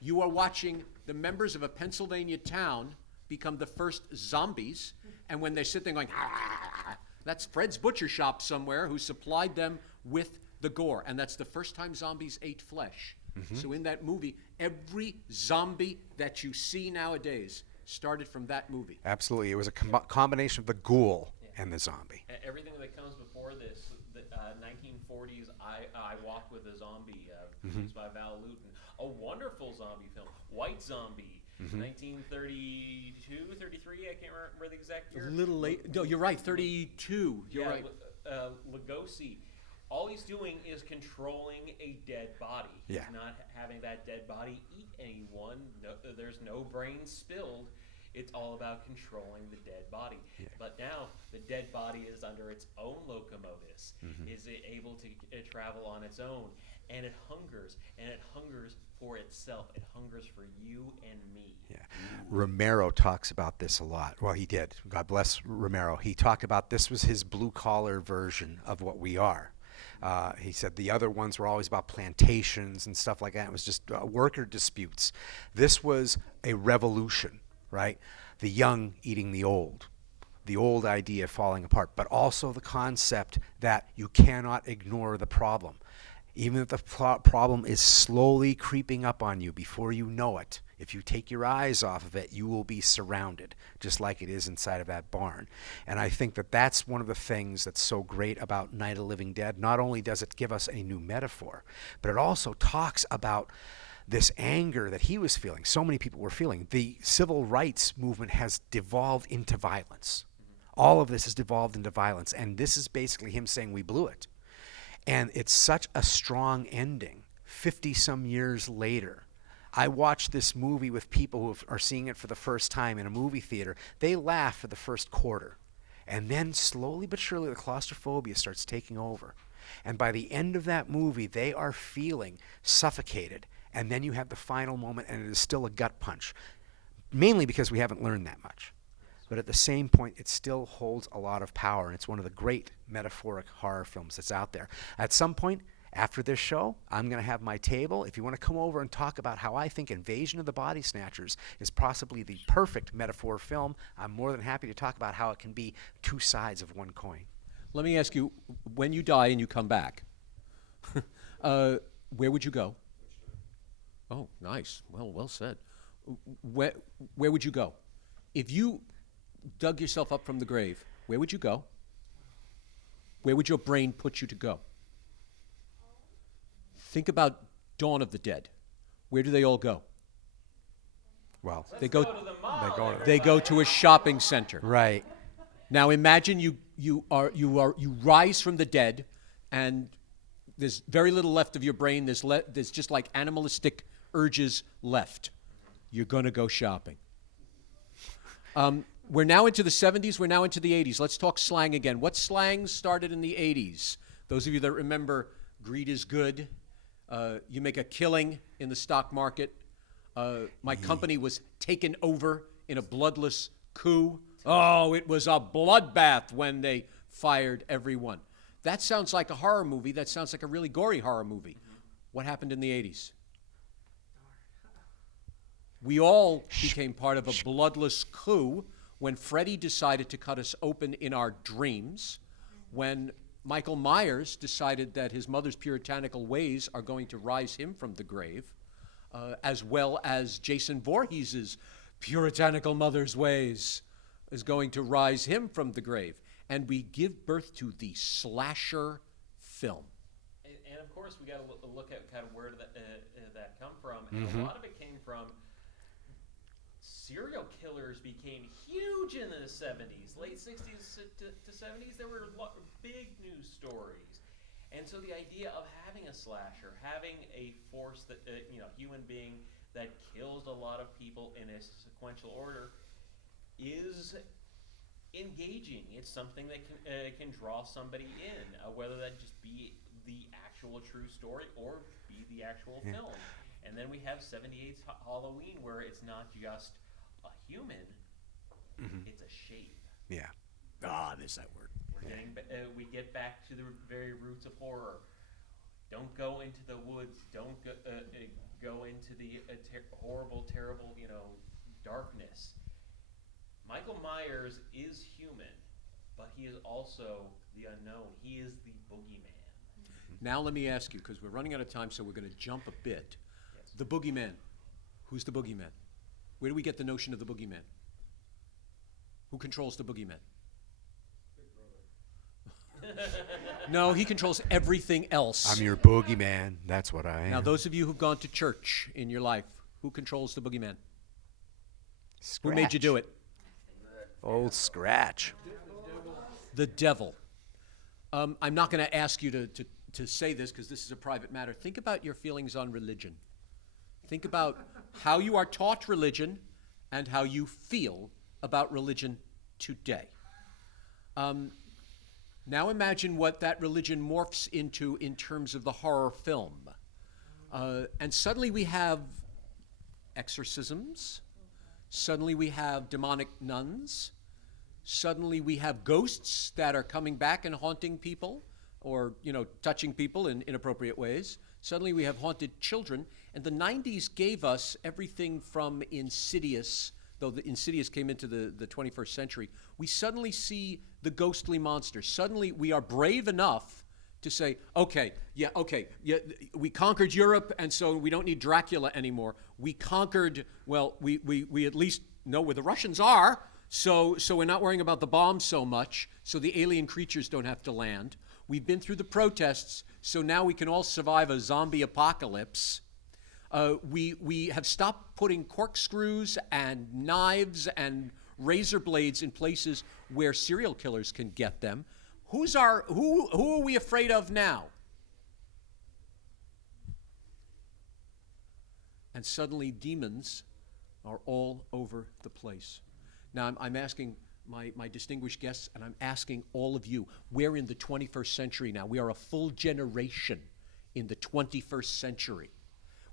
you are watching the members of a Pennsylvania town become the first zombies. And when they sit there going, ah, that's Fred's Butcher Shop somewhere who supplied them with the gore. And that's the first time zombies ate flesh. So in that movie, every zombie that you see nowadays started from that movie. Absolutely. It was a combination of the ghoul and the zombie. Everything that comes before this, the 1940s, I Walked with a Zombie, produced by Val Lewton. A wonderful zombie film. White Zombie, 1932, 33, I can't remember the exact year. A little late. No, you're right, 32. You're right. Lugosi. All he's doing is controlling a dead body. He's Yeah. not having that dead body eat anyone. No, there's no brain spilled. It's all about controlling the dead body. Yeah. But now the dead body is under its own locomotus. Is it able to travel on its own? And it hungers for itself. It hungers for you and me. Yeah. Romero talks about this a lot. Well, he did. God bless Romero. He talked about this was his blue-collar version of what we are. He said the other ones were always about plantations and stuff like that. It was just worker disputes. This was a revolution, right? The young eating the old idea falling apart, but also the concept that you cannot ignore the problem. Even if the problem is slowly creeping up on you before you know it, if you take your eyes off of it, you will be surrounded, just like it is inside of that barn. And I think that that's one of the things that's so great about Night of the Living Dead. Not only does it give us a new metaphor, but it also talks about this anger that he was feeling, so many people were feeling. The civil rights movement has devolved into violence. All of this has devolved into violence, and this is basically him saying we blew it. And it's such a strong ending, 50-some years later. I watched this movie with people who are seeing it for the first time in a movie theater. They laugh for the first quarter. And then slowly but surely the claustrophobia starts taking over. And by the end of that movie, they are feeling suffocated. And then you have the final moment, and it is still a gut punch, mainly because we haven't learned that much. But at the same point, it still holds a lot of power, and it's one of the great metaphoric horror films that's out there. At some point after this show, I'm going to have my table. If you want to come over and talk about how I think Invasion of the Body Snatchers is possibly the perfect metaphor film, I'm more than happy to talk about how it can be two sides of one coin. Let me ask you, when you die and you come back, where would you go? Oh, nice. Well said. Where would you go? If you dug yourself up from the grave, where would you go? Where would your brain put you to go? Think about Dawn of the Dead. Where do they all go? Well, They go to the mall. they go to a shopping center. right. Now imagine you rise from the dead, and there's very little left of your brain. There's just like animalistic urges left. You're going to go shopping. We're now into the 70s. We're now into the 80s. Let's talk slang again. What slang started in the 80s? Those of you that remember, greed is good. You make a killing in the stock market. My company was taken over in a bloodless coup. Oh, it was a bloodbath when they fired everyone. That sounds like a horror movie. That sounds like a really gory horror movie. What happened in the 80s? We all became part of a bloodless coup when Freddy decided to cut us open in our dreams, when Michael Myers decided that his mother's puritanical ways are going to rise him from the grave, as well as Jason Voorhees' puritanical mother's ways is going to rise him from the grave. And we give birth to the slasher film. And of course, we got to look at kind of where did that come from. And a lot of it came from serial killers became huge in the 70s, late 60s to 70s. There were big news stories. And so the idea of having a slasher, having a force that, human being that kills a lot of people in a sequential order is engaging. It's something that can draw somebody in, whether that just be the actual true story or be the actual film. And then we have 78's Halloween, where it's not just a human, it's a shape. Yeah. There's that word. We get back to the very roots of horror. Don't go into the woods. Don't go into the horrible, terrible, darkness. Michael Myers is human, but he is also the unknown. He is the boogeyman. Now let me ask you, because we're running out of time, so we're going to jump a bit. Yes. The boogeyman. Who's the boogeyman? Where do we get the notion of the boogeyman? Who controls the boogeyman? No, he controls everything else. I'm your boogeyman. That's what I am. Now, those of you who've gone to church in your life, who controls the boogeyman? Who made you do it? Old Scratch. The devil. I'm not going to ask you to say this because this is a private matter. Think about your feelings on religion. Think about how you are taught religion and how you feel about religion today. Now imagine what that religion morphs into in terms of the horror film. And suddenly we have exorcisms. Suddenly we have demonic nuns. Suddenly we have ghosts that are coming back and haunting people or, touching people in inappropriate ways. Suddenly we have haunted children. And the 90s gave us everything from Insidious, though the Insidious came into the 21st century. We suddenly see the ghostly monster. Suddenly we are brave enough to say, okay, we conquered Europe, and so we don't need Dracula anymore. We conquered, well, we at least know where the Russians are, so we're not worrying about the bombs so much, so the alien creatures don't have to land. We've been through the protests, so now we can all survive a zombie apocalypse. We have stopped putting corkscrews and knives and razor blades in places where serial killers can get them. Who are we afraid of now? And suddenly demons are all over the place. Now I'm asking my distinguished guests, and I'm asking all of you, we're in the 21st century now. We are a full generation in the 21st century.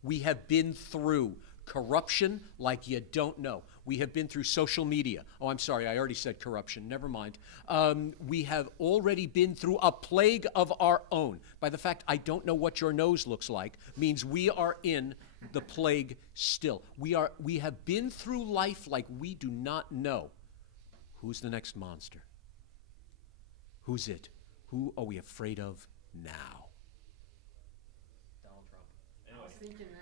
We have been through corruption like you don't know. We have been through social media. Oh, I'm sorry, I already said corruption. Never mind. We have already been through a plague of our own. By the fact I don't know what your nose looks like means we are in the plague still. We have been through life like we do not know. Who's the next monster? Who's it? Who are we afraid of now? Donald Trump. I was thinking that.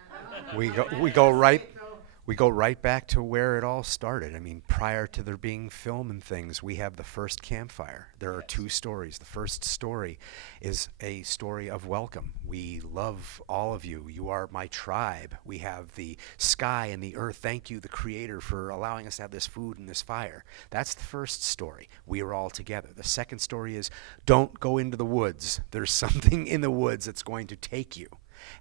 We go right back to where it all started. I mean, prior to there being film and things, we have the first campfire. There are two stories. The first story is a story of welcome. We love all of you. You are my tribe. We have the sky and the earth. Thank you, the Creator, for allowing us to have this food and this fire. That's the first story. We are all together. The second story is don't go into the woods. There's something in the woods that's going to take you.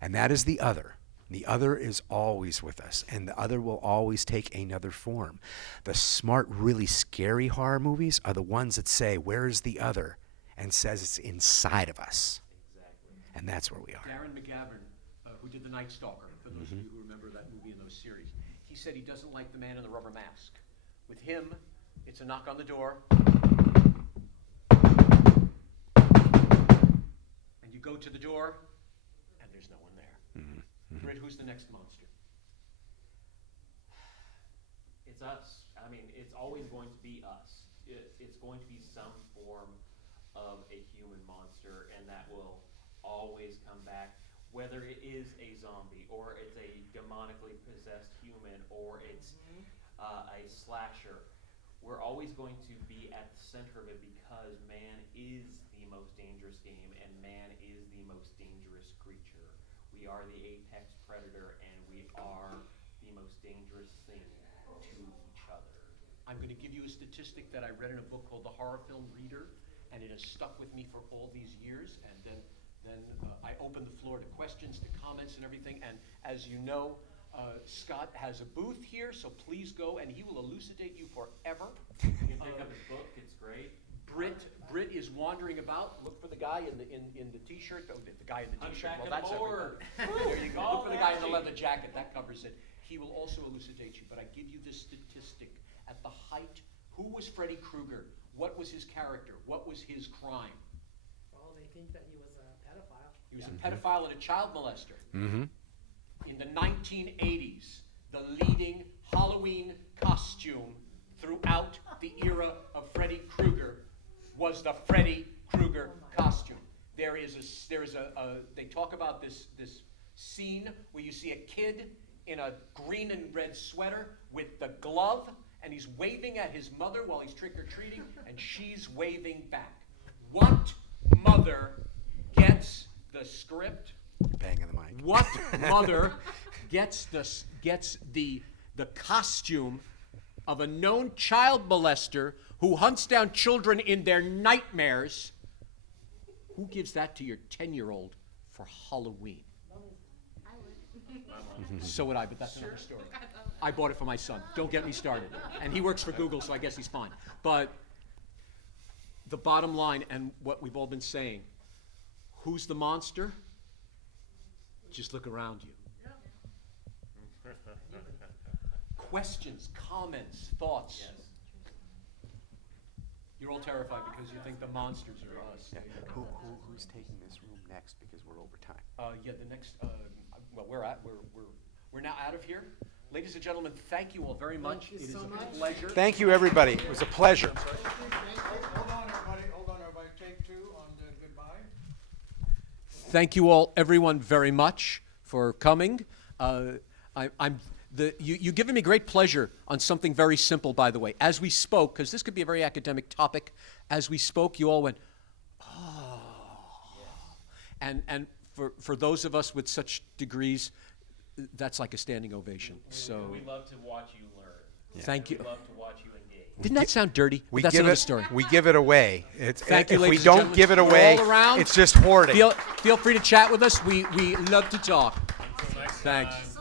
And that is the other. The other is always with us, and the other will always take another form. The smart, really scary horror movies are the ones that say, where is the other? And says it's inside of us. Exactly. And that's where we are. Darren McGavin, who did The Night Stalker, for those of you who remember that movie and those series, he said he doesn't like the man in the rubber mask. With him, it's a knock on the door, and you go to the door, and there's no one there. Britt, who's the next monster? It's us. I mean, it's always going to be us. It's going to be some form of a human monster, and that will always come back, whether it is a zombie, or it's a demonically possessed human, or it's a slasher. We're always going to be at the center of it because man is the most dangerous game, and man is the most dangerous creature. We are the apex predator, and we are the most dangerous thing to each other. I'm going to give you a statistic that I read in a book called The Horror Film Reader, and it has stuck with me for all these years. And then I open the floor to questions, to comments, and everything. And as you know, Scott has a booth here, so please go, and he will elucidate you forever. You can pick up his book. It's great. Britt is wandering about. Look for the guy in the t-shirt. Oh, the guy in the t-shirt. Well, that's board. there you go. Look for the guy in the leather jacket. That covers it. He will also elucidate you. But I give you this statistic. At the height, who was Freddy Krueger? What was his character? What was his crime? Well, they think that he was a pedophile. He was a pedophile and a child molester. Mm-hmm. In the 1980s, the leading Halloween costume throughout the era of Freddy Krueger was the Freddy Krueger costume. They talk about this scene where you see a kid in a green and red sweater with the glove, and he's waving at his mother while he's trick-or-treating, and she's waving back. What mother gets the script? Banging the mic. What mother gets the costume of a known child molester who hunts down children in their nightmares? Who gives that to your 10-year-old for Halloween? I would. So would I, but that's another story. I bought it for my son. Don't get me started. And he works for Google, so I guess he's fine. But the bottom line, and what we've all been saying, who's the monster? Just look around you. Questions, comments, thoughts? Yes. You're all terrified because you think the monsters are us. Yeah. Who's taking this room next because we're over time? The next. Well, we're now out of here. Ladies and gentlemen, thank you all very much. Thank you It is so a much. pleasure. Thank you, everybody. It was a pleasure. Thank you. Hold on, everybody. Take two on the goodbye. Thank you all, everyone, very much for coming. You've given me great pleasure on something very simple, by the way. As we spoke, because this could be a very academic topic, as we spoke, you all went, oh. And for those of us with such degrees, that's like a standing ovation. So We love to watch you learn. thank you. We love to watch you engage. Didn't that sound dirty? We That's give another it. story. We give it away. Thank you, if we ladies and don't gentlemen. give it You're away, all around. it's just hoarding. Feel free to chat with us. We love to talk. Thanks.